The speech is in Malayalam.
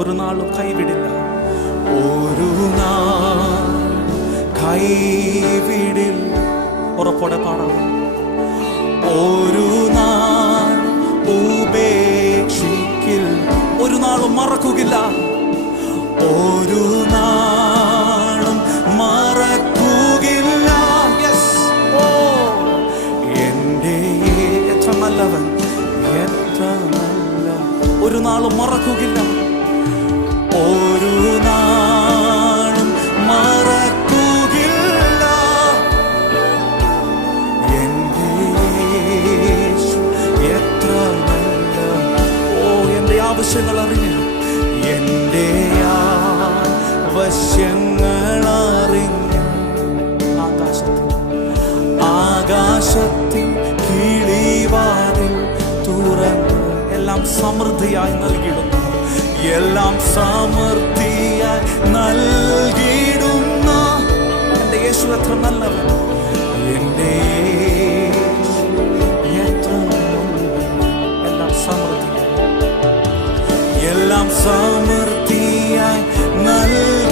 ഒരു നാളും കൈവിടില്ല, ഒരു നാൾ കൈവിടിൽ. ഉറപ്പോടെ പാടാം. ഒരു നാൾ ഉപേക്ഷിക്കിൽ, ഒരു നാളും മറക്കുകയില്ല, ഒരു നാളും മറക്കുകയില്ല. എൻ്റെ എത്ര നല്ലവൻ, എത്ര നല്ല, ഒരു നാളും മറക്കുകയില്ല, ഒരു നാളും മറക്കുകയില്ല. എൻ്റെ യേശു എത്ര നല്ല. എൻ്റെ ആവശ്യങ്ങൾ അറിഞ്ഞ്, എൻ്റെ ആവശ്യങ്ങൾ അറിഞ്ഞ് ആകാശത്തിൽ കിളിവാതിൽ തുറന്ന് എല്ലാം സമൃദ്ധിയായി നൽകിയിടുന്നു, എല്ലാം സമൃദ്ധിയായി നൽകിയിടുന്ന എൻ്റെ യേശു എത്ര നല്ലവൻ, എൻ്റെ യേശു എത്ര നല്ലവൻ. എല്ലാം സമൃദ്ധിയായി, എല്ലാം സമൃദ്ധിയായി നൽകി